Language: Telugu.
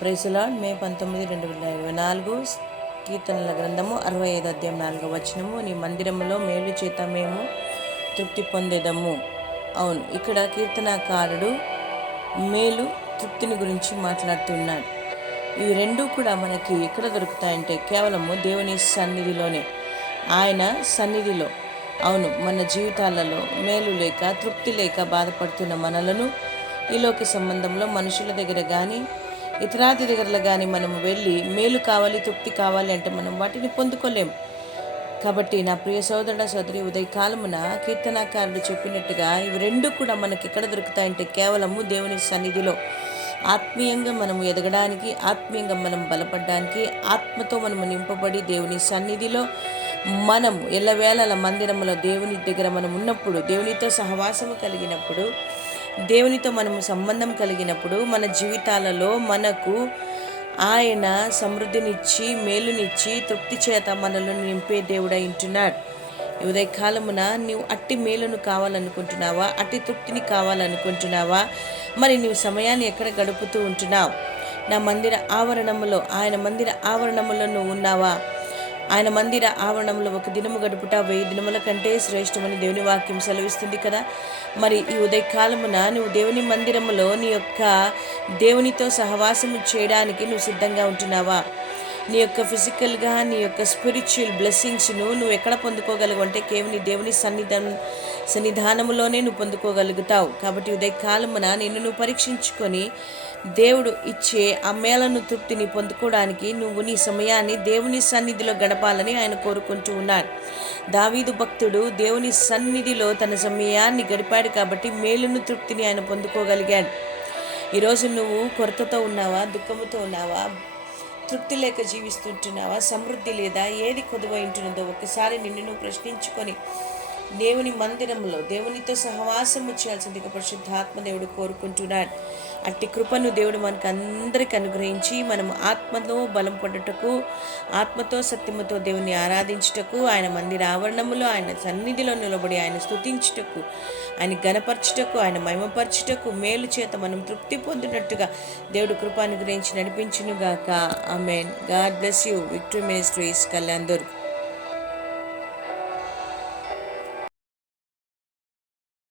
ప్రైసులాడ్ మే పంతొమ్మిది రెండు వేల ఇరవై నాలుగు కీర్తనల గ్రంథము అరవై ఐదు అధ్యాయం నాలుగో వచనము. నీ మందిరములో మేలు చేత మేము తృప్తి పొందేదము. అవును ఇక్కడ కీర్తనకారుడు మేలు తృప్తిని గురించి మాట్లాడుతున్నాడు. ఇవి రెండూ కూడా మనకి ఎక్కడ దొరుకుతాయంటే కేవలము దేవుని సన్నిధిలోనే. ఆయన సన్నిధిలో. అవును మన జీవితాలలో మేలు లేక తృప్తి లేక బాధపడుతున్న మనలను ఈలోకి సంబంధంలో మనుషుల దగ్గర కానీ ఇతరాది దగ్గరలో కానీ మనం వెళ్ళి మేలు కావాలి తృప్తి కావాలి అంటే మనం వాటిని పొందుకోలేం. కాబట్టి నా ప్రియ సోదరుడ సోదరి ఉదయకాలమున కీర్తనాకారుడు చెప్పినట్టుగా ఇవి రెండు కూడా మనకి ఎక్కడ దొరుకుతాయంటే కేవలము దేవుని సన్నిధిలో. ఆత్మీయంగా మనము ఎదగడానికి ఆత్మీయంగా మనం బలపడడానికి ఆత్మతో మనము నింపబడి దేవుని సన్నిధిలో మనము ఎల్లవేళల మందిరములో దేవుని దగ్గర మనం ఉన్నప్పుడు దేవునితో సహవాసము కలిగినప్పుడు దేవునితో మనము సంబంధం కలిగినప్పుడు మన జీవితాలలో మనకు ఆయన సమృద్ధినిచ్చి మేలునిచ్చి తృప్తి చేత మనలను నింపే దేవుడై ఉంటున్నాడు. ఉదయకాలమున నీవు అట్టి మేలును కావాలనుకుంటున్నావా? అట్టి తృప్తిని కావాలనుకుంటున్నావా? మరి నీవు సమయాన్ని ఎక్కడ గడుపుతూ ఉంటున్నావు? నా మందిర ఆవరణములో ఆయన మందిర ఆవరణములో నువ్వు ఉన్నావా? ఆయన మందిర ఆవరణంలో ఒక దినము గడుపుట వెయ్యి దినముల కంటే శ్రేష్టమని దేవుని వాక్యం సెలవిస్తుంది కదా. మరి ఈ ఉదయకాలమున నువ్వు దేవుని మందిరములో నీ యొక్క దేవునితో సహవాసము చేయడానికి నువ్వు సిద్ధంగా ఉంటున్నావా? నీ యొక్క ఫిజికల్గా నీ యొక్క స్పిరిచువల్ బ్లెస్సింగ్స్ను నువ్వు ఎక్కడ పొందుకోగలవు? అంటే కేవలం దేవుని సన్నిధానం సన్నిధానములోనే నువ్వు పొందుకోగలుగుతావు. కాబట్టి ఉదయకాలమున నిన్ను నువ్వు పరీక్షించుకొని దేవుడు ఇచ్చే ఆ మేలను తృప్తిని పొందుకోవడానికి నువ్వు నీ సమయాన్ని దేవుని సన్నిధిలో గడపాలని ఆయన కోరుకుంటూ ఉన్నాడు దావీదు భక్తుడు దేవుని సన్నిధిలో తన సమయాన్ని గడిపాడు కాబట్టి మేలును తృప్తిని ఆయన పొందుకోగలిగాడు. ఈరోజు నువ్వు కొరతతో ఉన్నావా? దుఃఖముతో ఉన్నావా? తృప్తి లేక జీవిస్తుంటున్నావా? సమృద్ధి లేదా? ఏది కొదువైంటున్నదో ఒకసారి నిన్ను నువ్వు ప్రశ్నించుకొని దేవుని మందిరంలో దేవునితో సహవాసము చేయాల్సిందిగా పరిశుద్ధాత్మ దేవుడు కోరుకుంటున్నాడు. అట్టి కృపను దేవుడు మనకు అందరికి అనుగ్రహించి మనము ఆత్మతో బలం పడుటకు ఆత్మతో సత్యముతో దేవుని ఆరాధించుటకు ఆయన మందిర ఆవరణములో ఆయన సన్నిధిలో నిలబడి ఆయన స్థుతించుటకు ఆయన గణపరచుటకు ఆయన మహిమపరచుటకు మేలు చేత మనం తృప్తి పొందినట్టుగా దేవుడు కృప అనుగ్రహించి నడిపించునుగాక. Amen. God bless you. Victory ministries Kalyan Durg.